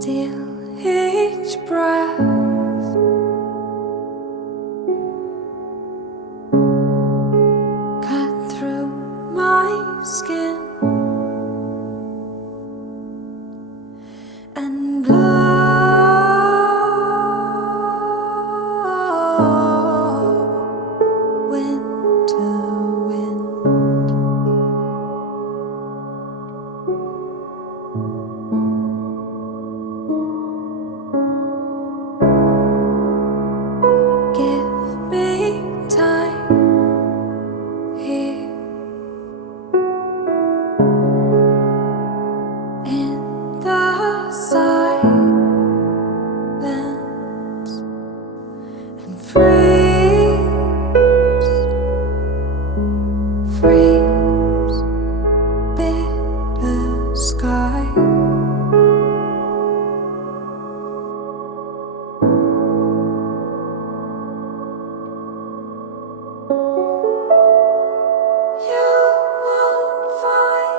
Steal each breath, cut through my skin and blow winter wind. Give me time here in the silence and freeze bitter sky. You won't find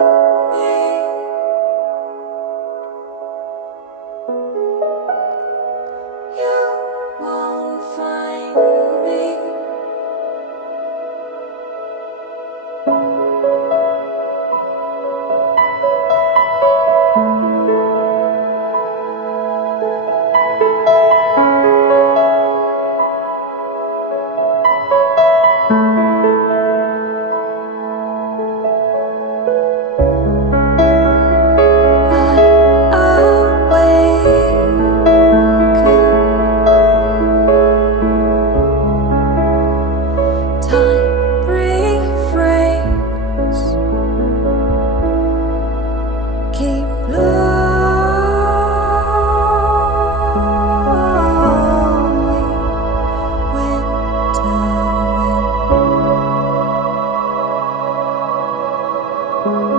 me. You won't find me. Time refrains, keep blowing winter wind.